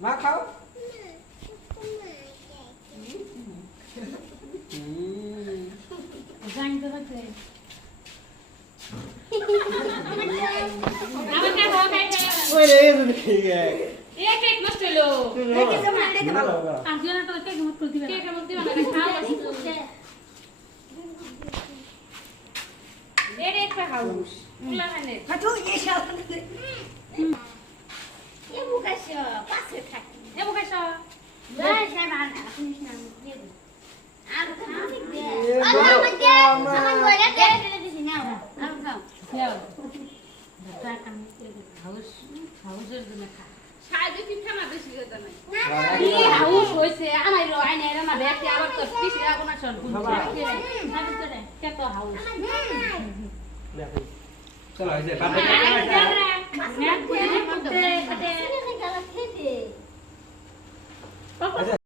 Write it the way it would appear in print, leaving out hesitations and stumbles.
Makan. Jangan terus. Oi, isso aqui é. ये cake मस्त लो Lagi sama ada ke bawah. আজকে না তো কেক মত করতে केक के मुक्ति वाला खाओ ये एक पे खाओ पुला खाने Kacau ye siapa? Ya bukan siapa, pas tak. ये बुका show Dah saya mana? Aku ni senang dia. Aku kan dia. Oh, aman dia. Aman boleh dia di sini. Aku tahu. যাও তা কাম হাউস হাউসের জন্য খা शायद पिठा मा बेसी जता নাই কি হাউস হইছে আমার লো আইনে রে না দেখতে আবার তো পিছে রাখো না শোন না ভিতরে কত হাউস Chalo, aí você না Ini kalau kita. vai.